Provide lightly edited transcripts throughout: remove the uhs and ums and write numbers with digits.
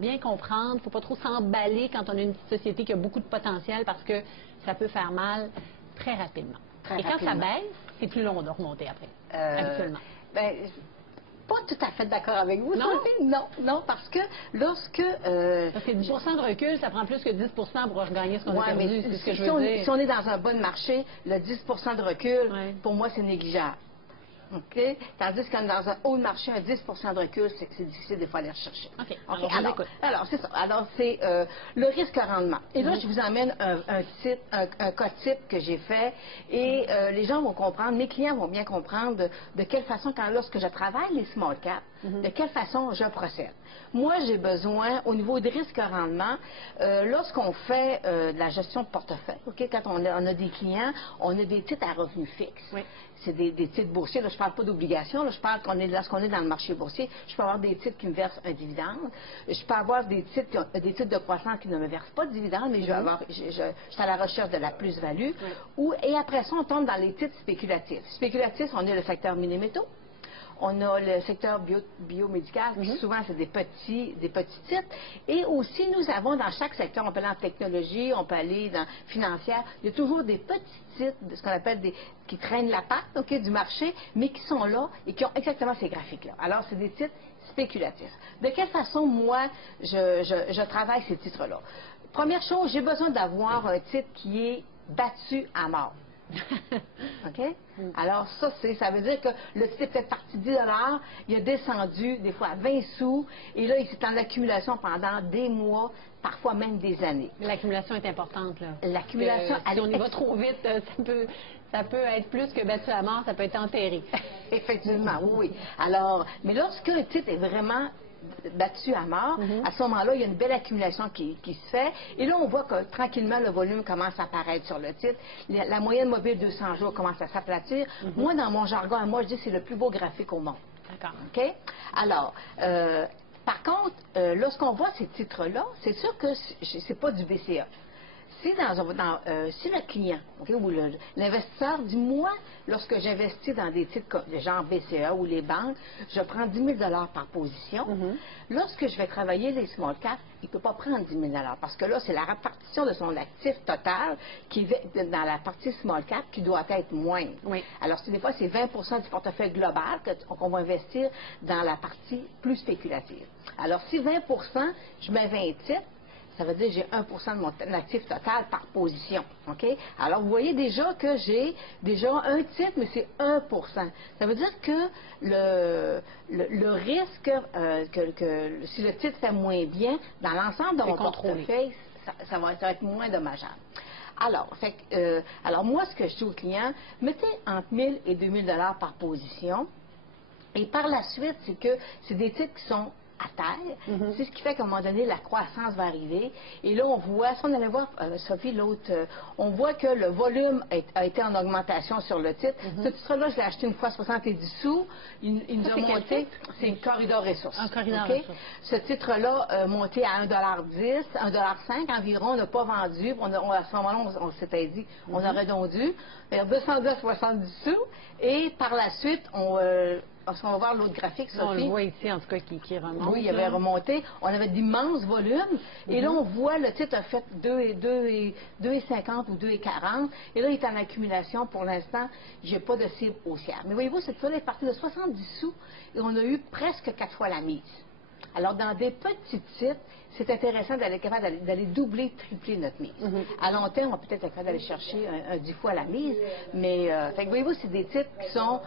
Bien comprendre, il ne faut pas trop s'emballer quand on a une petite société qui a beaucoup de potentiel parce que ça peut faire mal très rapidement. Et quand ça baisse, c'est plus long de remonter après, habituellement. Ben, pas tout à fait d'accord avec vous, non? Sophie. Non, non, parce que lorsque... Parce que 10 de recul, ça prend plus que 10 pour regagner ce qu'on a perdu, c'est ce que je veux dire. Si on est dans un bon marché, le 10 de recul, pour moi, c'est négligeable. OK? Tandis que dans un haut marché, un 10 de recul, c'est difficile des fois à aller rechercher. OK. Alors, c'est ça. Alors, c'est le risque-rendement. Et là, je vous emmène un cas type que j'ai fait et les gens vont comprendre, mes clients vont bien comprendre de quelle façon, lorsque je travaille les small caps, de quelle façon je procède. Moi, j'ai besoin, au niveau de risque-rendement, lorsqu'on fait de la gestion de portefeuille, OK? Quand on a des clients, on a des titres à revenus fixes. Oui. C'est des titres boursiers. Là, je ne parle pas d'obligations. Je parle lorsqu'on est dans le marché boursier. Je peux avoir des titres qui me versent un dividende. Je peux avoir des titres de croissance qui ne me versent pas de dividende, mais je suis à la recherche de la plus-value. Et après ça, on tombe dans les titres spéculatifs. Spéculatifs, on a le secteur mini-métaux. On a le secteur biomédical, qui souvent c'est des petits titres. Et aussi, nous avons dans chaque secteur, on peut aller en technologie, on peut aller dans financière, il y a toujours des petits titres, ce qu'on appelle qui traînent la patte du marché, mais qui sont là et qui ont exactement ces graphiques-là. Alors, c'est des titres spéculatifs. De quelle façon, moi, je travaille ces titres-là? Première chose, j'ai besoin d'avoir un titre qui est battu à mort. OK? Alors, ça veut dire que le titre est peut-être parti de 10 $, il a descendu des fois à 20 sous, et là, il s'est en accumulation pendant des mois, parfois même des années. L'accumulation est importante, là. L'accumulation... Si on y va trop vite, ça peut être plus que battu à mort, ça peut être enterré. Effectivement, oui. Alors, mais lorsque le titre est vraiment battu à mort, à ce moment-là, il y a une belle accumulation qui se fait. Et là, on voit que tranquillement, le volume commence à apparaître sur le titre. La moyenne mobile 200 jours commence à s'aplatir. Moi, dans mon jargon, moi, je dis que c'est le plus beau graphique au monde. D'accord. OK? Alors, par contre, lorsqu'on voit ces titres-là, c'est sûr que c'est pas du BCA. Si le client, ou l'investisseur dit, moi, lorsque j'investis dans des titres genre BCA ou les banques, je prends 10 000 $ par position. Lorsque je vais travailler les small caps, il ne peut pas prendre 10 000 $ parce que là, c'est la répartition de son actif total qui est dans la partie small cap qui doit être moindre. Oui. Alors, des fois, c'est 20 du portefeuille global qu'on va investir dans la partie plus spéculative. Alors, si 20 je mets 20 titres, ça veut dire que j'ai 1 de mon actif total par position. OK? Alors, vous voyez déjà que j'ai déjà un titre, mais c'est 1 Ça veut dire que le risque, si le titre fait moins bien, dans l'ensemble de mon portefeuille, ça va être moins dommageable. Alors, moi, ce que je dis aux clients, mettez entre 1 000 et 2 000 $ par position. Et par la suite, c'est que c'est des titres qui sont à terre. C'est ce qui fait qu'à un moment donné, la croissance va arriver. Et là, on voit, si on allait voir, Sophie, l'autre, on voit que le volume a été en augmentation sur le titre. Ce titre-là, je l'ai acheté une fois 70 sous. Il nous a monté, c'est une corridor ressources. Un corridor ressources. Ce titre-là a monté à 1,10 $, 1,05 $ environ. On n'a pas vendu. À ce moment-là, on s'était dit, on aurait donc dû vers 210,70 sous. Et par la suite, parce qu'on va voir l'autre graphique, Sophie. On le voit ici, en tout cas, qui remonte. Oui, il avait remonté. On avait d'immenses volumes. Et là, on voit, le titre a fait 2,50 ou 2,40. Et là, il est en accumulation. Pour l'instant, je n'ai pas de cible haussière. Mais voyez-vous, cette fois-là est partie de 70 sous et on a eu presque 4 fois la mise. Alors, dans des petits titres, c'est intéressant d'aller doubler, tripler notre mise. À long terme, on peut peut-être être capable d'aller chercher un 10 fois la mise. Mais, voyez-vous, c'est des titres qui sont...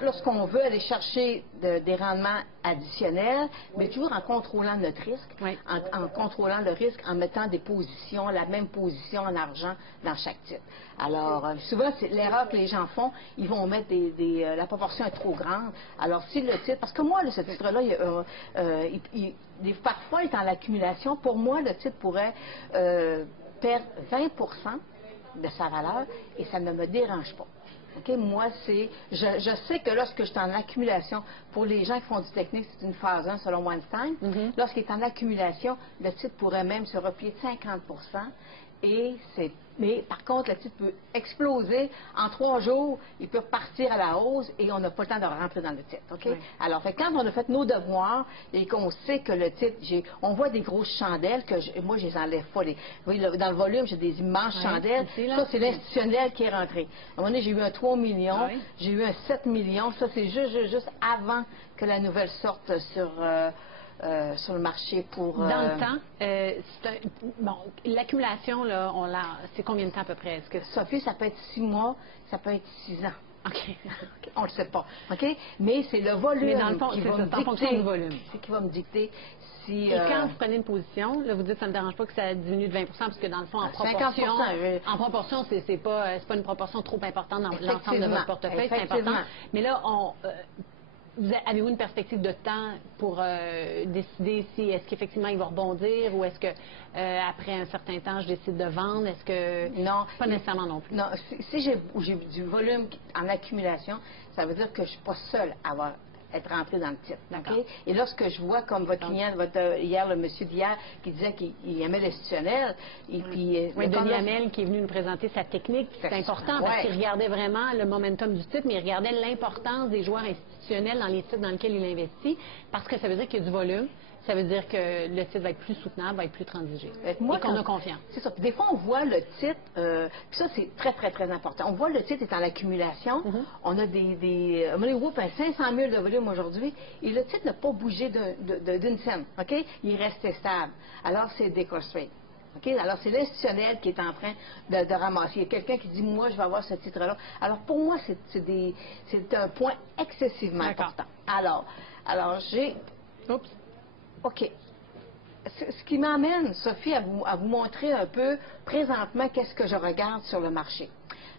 lorsqu'on veut aller chercher des rendements additionnels, mais toujours en contrôlant notre risque, en contrôlant le risque, en mettant des positions, la même position en argent dans chaque titre. Alors, souvent, c'est l'erreur que les gens font, ils vont mettre la proportion est trop grande. Alors, si le titre, parce que moi, ce titre-là, parfois, il est en accumulation. Pour moi, le titre pourrait perdre 20 de sa valeur et ça ne me dérange pas. Okay? Moi, je sais que lorsque je suis en accumulation, pour les gens qui font du technique, c'est une phase 1 selon Weinstein. Lorsqu'il est en accumulation, le titre pourrait même se replier de 50 et Mais par contre, le titre peut exploser en 3 jours, il peut repartir à la hausse et on n'a pas le temps de rentrer dans le titre. OK? Oui. Alors, quand on a fait nos devoirs et qu'on sait que le titre, on voit des grosses chandelles que moi, je les enlève pas. Vous voyez, dans le volume, j'ai des immenses chandelles. Ça, c'est l'institutionnel qui est rentré. À un moment donné, j'ai eu un 3 millions, j'ai eu un 7 millions. Ça, c'est juste avant que la nouvelle sorte sur le marché pour... Dans le temps, bon, l'accumulation, là, c'est combien de temps à peu près? Sophie, ça peut être 6 mois, ça peut être 6 ans. OK. On ne le sait pas. OK? Mais c'est le volume qui va me dicter. C'est qui va me dicter si... Et quand vous prenez une position, là, vous dites que ça ne me dérange pas que ça diminue de 20 parce que dans le fond, en proportion, c'est pas une proportion trop importante dans l'ensemble de votre portefeuille, c'est important. Mais là, avez-vous une perspective de temps pour décider si est-ce qu'effectivement il va rebondir ou est-ce que après un certain temps je décide de vendre? Est-ce que non, pas nécessairement non plus? Non, si j'ai du volume en accumulation, ça veut dire que je ne suis pas seule à être rentré dans le titre. Okay? Et lorsque je vois, comme votre client, hier, le monsieur d'hier, qui disait qu'il aimait l'institutionnel, et puis... Oui, Denis Hamel qui est venu nous présenter sa technique, c'est important parce qu'il regardait vraiment le momentum du titre, mais il regardait l'importance des joueurs institutionnels dans les titres dans lesquels il investit, parce que ça veut dire qu'il y a du volume. Ça veut dire que le titre va être plus soutenable, va être plus transigé. Et qu'on a confiance. C'est ça. Puis des fois, on voit le titre, puis ça, c'est très, très, très important. On voit le titre est en accumulation. On a un 500 000 de volume aujourd'hui, et le titre n'a pas bougé d'une scène. OK? Il est resté stable. Alors, c'est déconstruit. Okay? Alors, c'est l'institutionnel qui est en train de ramasser. Il y a quelqu'un qui dit, moi, je vais avoir ce titre-là. Alors, pour moi, c'est un point excessivement important. Alors j'ai... Oups. OK. Ce qui m'amène, Sophie, à vous montrer un peu présentement qu'est-ce que je regarde sur le marché.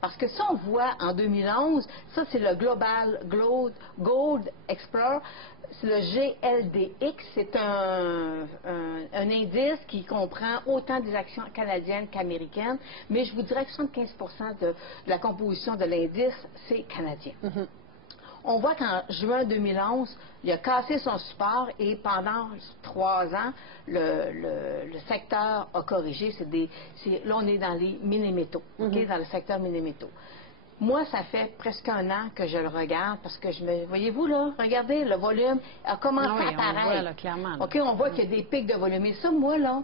Parce que si on voit en 2011, ça c'est le Global Gold Explorer, c'est le GLDX, c'est un indice qui comprend autant des actions canadiennes qu'américaines, mais je vous dirais que 75% de la composition de l'indice, c'est canadien. On voit qu'en juin 2011, il a cassé son support et pendant 3 ans, le secteur a corrigé. Là, on est dans les mini-métaux, dans le secteur mini-métaux. Moi, ça fait presque 1 an que je le regarde parce que voyez-vous là, regardez, le volume a commencé à apparaître. On voit, là, clairement. Là. OK, on voit qu'il y a des pics de volume. Et ça, moi, là,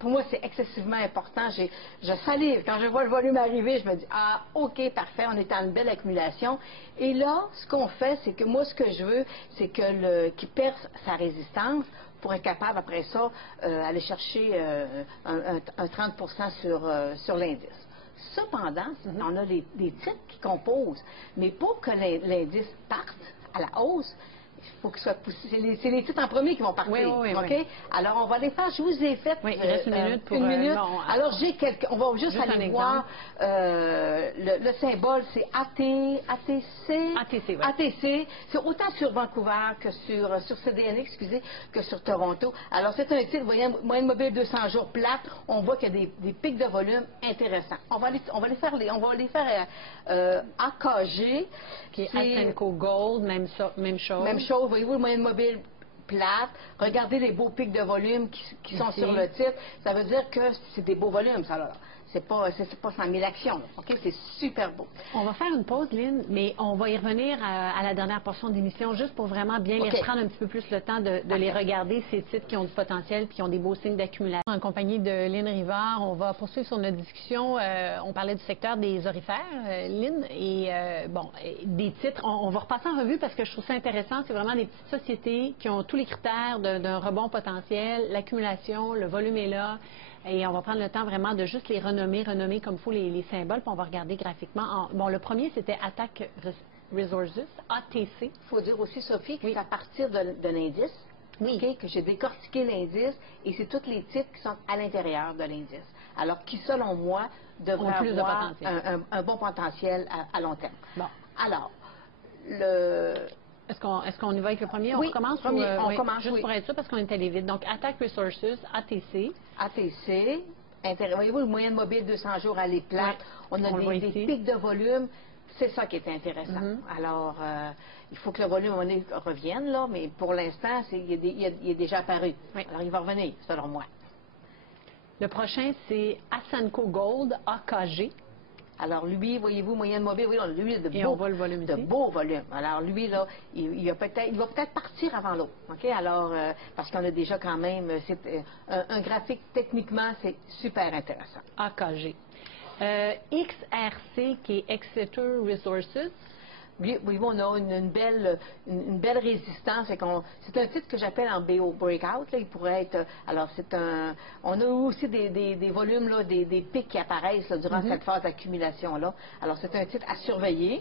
pour moi, c'est excessivement important. Je salive. Quand je vois le volume arriver, je me dis, ah, OK, parfait, on est en une belle accumulation. Et là, ce qu'on fait, c'est que moi, ce que je veux, c'est qu'il perce sa résistance pour être capable, après ça, aller chercher un 30% sur l'indice. Cependant, on a des titres qui composent. Mais pour que l'indice parte à la hausse, il faut que ce soit poussé. C'est les titres en premier qui vont partir. Oui, OK? Alors, on va les faire. Je vous ai fait il reste une minute pour... Une minute. Alors, j'ai quelques... On va juste aller voir le symbole, c'est ATC. ATC, oui. ATC. C'est autant sur Vancouver que sur CDN, excusez, que sur Toronto. Alors, c'est un titre, vous voyez, moyenne mobile 200 jours plate. On voit qu'il y a des pics de volume intéressants. On va les faire AKG. Qui est Atenco Gold, même chose. Même chose. Voyez-vous, le moyenne mobile plate. Regardez les beaux pics de volume qui sont sur le titre. Ça veut dire que c'est des beaux volumes, ça, là. C'est pas 100 000 actions. OK? C'est super beau. On va faire une pause, Lynn, mais on va y revenir à la dernière portion d'émission, juste pour vraiment bien les reprendre un petit peu plus le temps de les regarder, ces titres qui ont du potentiel puis qui ont des beaux signes d'accumulation. En compagnie de Lynn Rivard, on va poursuivre sur notre discussion. On parlait du secteur des orifères, Lynn, et des titres. On va repasser en revue parce que je trouve ça intéressant. C'est vraiment des petites sociétés qui ont tous les critères d'un rebond potentiel, l'accumulation, le volume est là. Et on va prendre le temps vraiment de juste les renommer comme il faut les symboles, puis on va regarder graphiquement. Bon, le premier, c'était Attack Resources, ATC. Il faut dire aussi, Sophie, que c'est à partir d'un indice, que j'ai décortiqué l'indice, et c'est tous les titres qui sont à l'intérieur de l'indice. Alors, qui, selon moi, devraient avoir un bon potentiel à long terme. Bon. Alors, Est-ce qu'on y va avec le premier? On recommence? On commence, juste pour être sûr, parce qu'on est allé vite. Donc, Attack Resources, ATC. ATC. Voyez-vous, le moyenne mobile 200 jours, elle est plate. On a des pics de volume. C'est ça qui est intéressant. Alors, il faut que le volume revienne, là, mais pour l'instant, il est déjà apparu. Alors, il va revenir, selon moi. Le prochain, c'est Asanko Gold AKG. Alors, lui, voyez-vous, moyenne mobile, oui, lui, on voit le volume de beaux volumes. Alors, lui, là, il va peut-être partir avant l'autre. OK? Alors, parce qu'on a déjà quand même, c'est un graphique, techniquement, c'est super intéressant. AKG. XRC, qui est Exeter Resources. Oui, on a une belle résistance. C'est un titre que j'appelle en BO breakout. Là, il pourrait être. Alors, on a aussi des volumes, là, des pics qui apparaissent là, durant cette phase d'accumulation-là. Alors, c'est un titre à surveiller.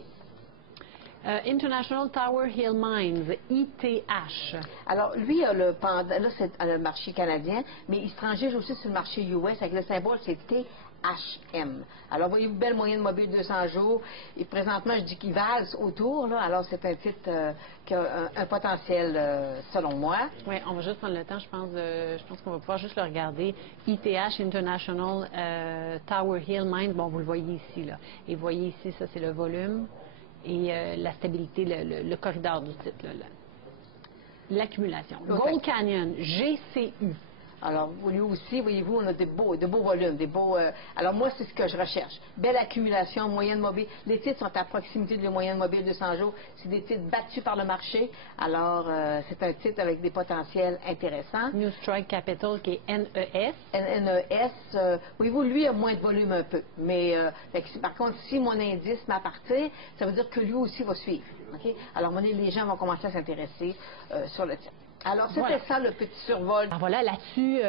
International Tower Hill Mines, ITH. Alors, lui, là, c'est le marché canadien, mais il se transige aussi sur le marché US avec le symbole, c'est THM. Alors, voyez-vous, belle moyenne mobile 200 jours. Et présentement, je dis qu'il valse autour. Là, alors, c'est un titre qui a un potentiel, selon moi. Oui, on va juste prendre le temps, je pense qu'on va pouvoir juste le regarder. ITH, International Tower Hill Mines, bon, vous le voyez ici, là. Et vous voyez ici, ça, c'est le volume et la stabilité, le corridor du titre, l'accumulation. Gold Canyon, GCU. Alors, lui aussi, voyez-vous, on a de beaux volumes, alors, moi, c'est ce que je recherche. Belle accumulation, moyenne mobile. Les titres sont à proximité de la moyenne mobile 200 jours. C'est des titres battus par le marché. Alors, c'est un titre avec des potentiels intéressants. New Strike Capital, qui est NES. NES, voyez-vous, lui a moins de volume un peu. Mais, par contre, si mon indice m'appartient, ça veut dire que lui aussi va suivre. Okay? Alors, les gens vont commencer à s'intéresser sur le titre. Alors, c'était ça, le petit survol. Alors voilà, là-dessus,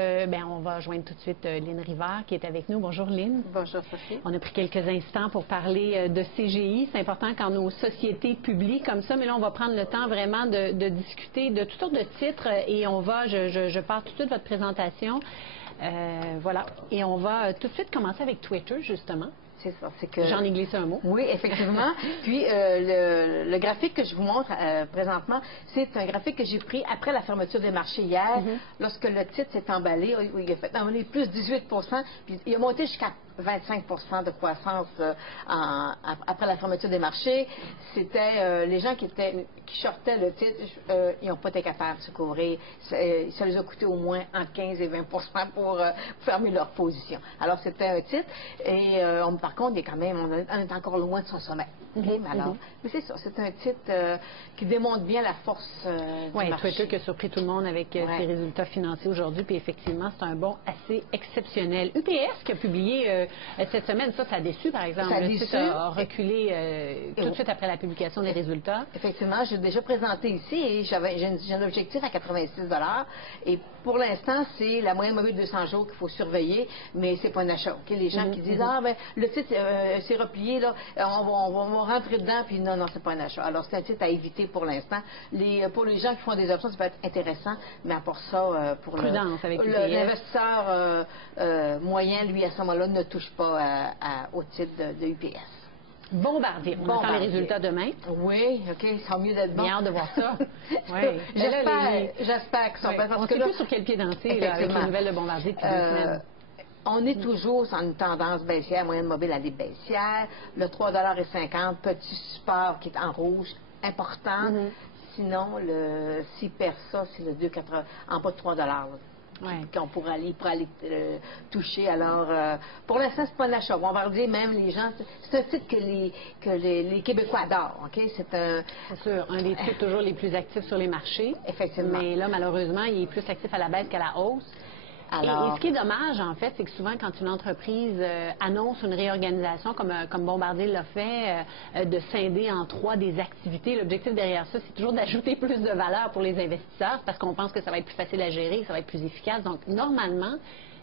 on va joindre tout de suite Lynn Rivard, qui est avec nous. Bonjour, Lynn. Bonjour, Sophie. On a pris quelques instants pour parler de CGI. C'est important quand nos sociétés publient comme ça, mais là, on va prendre le temps vraiment de discuter de toutes sortes de titres et on va, je pars tout de suite votre présentation. Voilà. Et on va tout de suite commencer avec Twitter, justement. C'est ça, c'est que... J'en ai glissé un mot. Oui, effectivement. Puis, le graphique que je vous montre présentement, c'est un graphique que j'ai pris après la fermeture des marchés hier, lorsque le titre s'est emballé. Il a fait emballer plus 18 puis il a monté jusqu'à 25 de croissance après la fermeture des marchés. C'était les gens qui shortaient le titre, ils n'ont pas été capables de se couvrir. Ça les a coûté au moins entre 15 et 20 pour fermer leur position. Alors, c'était un titre. Et par contre, on est encore loin de son sommet. Okay? Mais c'est ça, c'est un titre qui démontre bien la force du marché. Twitter qui a surpris tout le monde avec ses résultats financiers aujourd'hui, puis effectivement, c'est un bond assez exceptionnel. UPS qui a publié cette semaine, ça a déçu, par exemple. Le titre a reculé tout de suite après la publication des résultats. Effectivement, j'ai déjà présenté ici et j'ai un objectif à 86 $. Et pour l'instant, c'est la moyenne mobile de 200 jours qu'il faut surveiller, mais c'est pas un achat. Okay? Les gens qui disent, le titre s'est replié, là, on va rentrer dedans, puis non, c'est pas un achat. Alors, c'est un titre à éviter pour l'instant. Pour les gens qui font des options, ça peut être intéressant, mais à part ça, pour l'investisseur moyen, lui, à ce moment-là, ne touche pas au titre de UPS. Bombardier. On attend les résultats demain. Oui, OK. Ils sont mieux d'être bons. Bien hâte de voir ça. J'espère qu'ils sont bons. On ne sait plus sur quel pied danser avec les nouvelles de Bombardier depuis 2 semaines. On est toujours sur une tendance baissière, moyenne mobile à des baissières. Le 3,50 $, petit support qui est en rouge, important. Sinon, s'il perd ça, c'est le 2,80 $, en bas de 3 $. Qu'on pourrait aller toucher. Alors, pour l'instant, c'est pas un achat. On va dire même les gens, c'est un titre que les Québécois adorent. Okay? C'est sûr, un des titres toujours les plus actifs sur les marchés. Effectivement. Mais là, malheureusement, il est plus actif à la baisse qu'à la hausse. Et ce qui est dommage, en fait, c'est que souvent, quand une entreprise annonce une réorganisation, comme Bombardier l'a fait, de scinder en 3 des activités, l'objectif derrière ça, c'est toujours d'ajouter plus de valeur pour les investisseurs parce qu'on pense que ça va être plus facile à gérer, que ça va être plus efficace. Donc, normalement,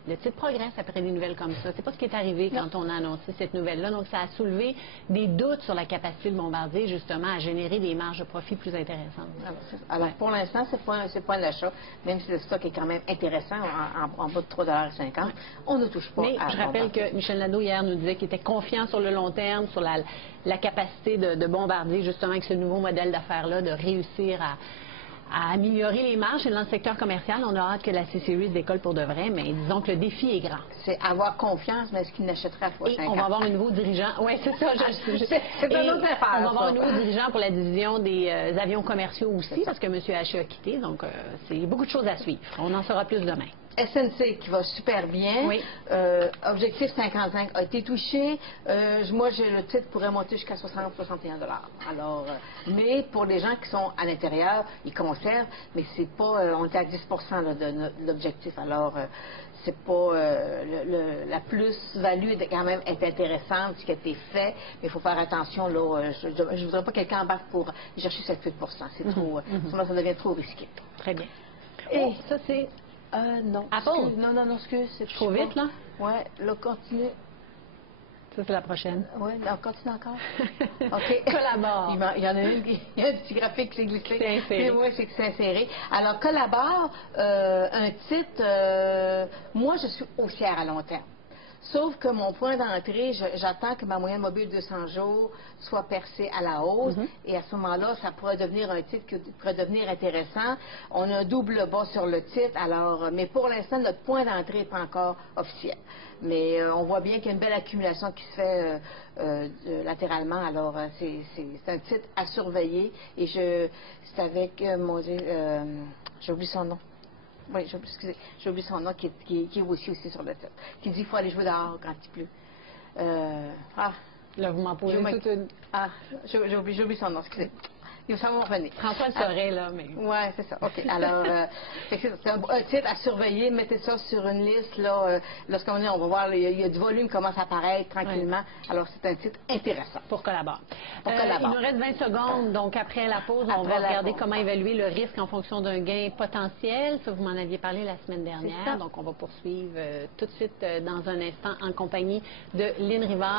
le titre progresse après des nouvelles comme ça. C'est pas ce qui est arrivé quand on a annoncé cette nouvelle-là. Donc, ça a soulevé des doutes sur la capacité de Bombardier, justement, à générer des marges de profit plus intéressantes. Alors, pour l'instant, c'est pas un achat, même si le stock est quand même intéressant, en bas de 3,50 $. On ne touche pas à je rappelle que Michel Nadeau, hier, nous disait qu'il était confiant sur le long terme, sur la capacité de Bombardier, justement, avec ce nouveau modèle d'affaires-là, de réussir à améliorer les marges. Et dans le secteur commercial, on a hâte que la C-Series décolle pour de vrai, mais disons que le défi est grand. C'est avoir confiance, mais est-ce qu'il n'achètera pas 5 ans? On va avoir un nouveau dirigeant. Oui, c'est ça. C'est un autre affaire. On va avoir un nouveau dirigeant pour la division des avions commerciaux aussi, parce que M. Haché a quitté. Donc, c'est beaucoup de choses à suivre. On en saura plus demain. SNC qui va super bien. Oui. Objectif 55 a été touché. Moi, le titre pourrait monter jusqu'à 60-61 $. Alors, mais pour les gens qui sont à l'intérieur, ils conservent, mais c'est pas, on est à 10 là, de l'objectif. Alors, c'est pas la plus-value est intéressante, ce qui a été fait, mais il faut faire attention. Là, je ne voudrais pas que quelqu'un embarque pour chercher 7-8 C'est trop, sinon ça devient trop risqué. Très bien. Et ça, c'est... non. Apple? Excuse, non, excuse. C'est Trop vite, là? Ouais, là, continue. Ça, c'est la prochaine. Oui, là, continue encore. OK. Collabore. Il y en a une, il y a un petit graphique qui s'est glissé. C'est inséré. Oui, c'est que c'est inséré. Alors, collabore, un titre, moi, je suis haussière à long terme. Sauf que mon point d'entrée, j'attends que ma moyenne mobile 200 jours soit percée à la hausse. Et à ce moment-là, ça pourrait devenir un titre qui pourrait devenir intéressant. On a un double bas sur le titre. Alors, mais pour l'instant, notre point d'entrée n'est pas encore officiel. Mais on voit bien qu'il y a une belle accumulation qui se fait latéralement. Alors, c'est un titre à surveiller. Et c'est avec, j'ai oublié son nom. Oui, j'ai oublié son nom, qui est aussi sur le titre. Qui dit qu'il faut aller jouer dehors quand il pleut. Là, vous m'en posez toute une... J'ai oublié son nom, excusez. Il va falloir revenir. François le saurait, là, mais... Oui, c'est ça. OK. Alors, c'est un titre à surveiller. Mettez ça sur une liste, là. Lorsqu'on est, on va voir, il y a du volume qui commence à apparaître tranquillement. Oui. Alors, c'est un titre intéressant. Pour Collabore. Il nous reste 20 secondes. Donc, après la pause, on va regarder comment évaluer le risque en fonction d'un gain potentiel. Ça, vous m'en aviez parlé la semaine dernière. Donc, on va poursuivre tout de suite dans un instant en compagnie de Lynne Rivard.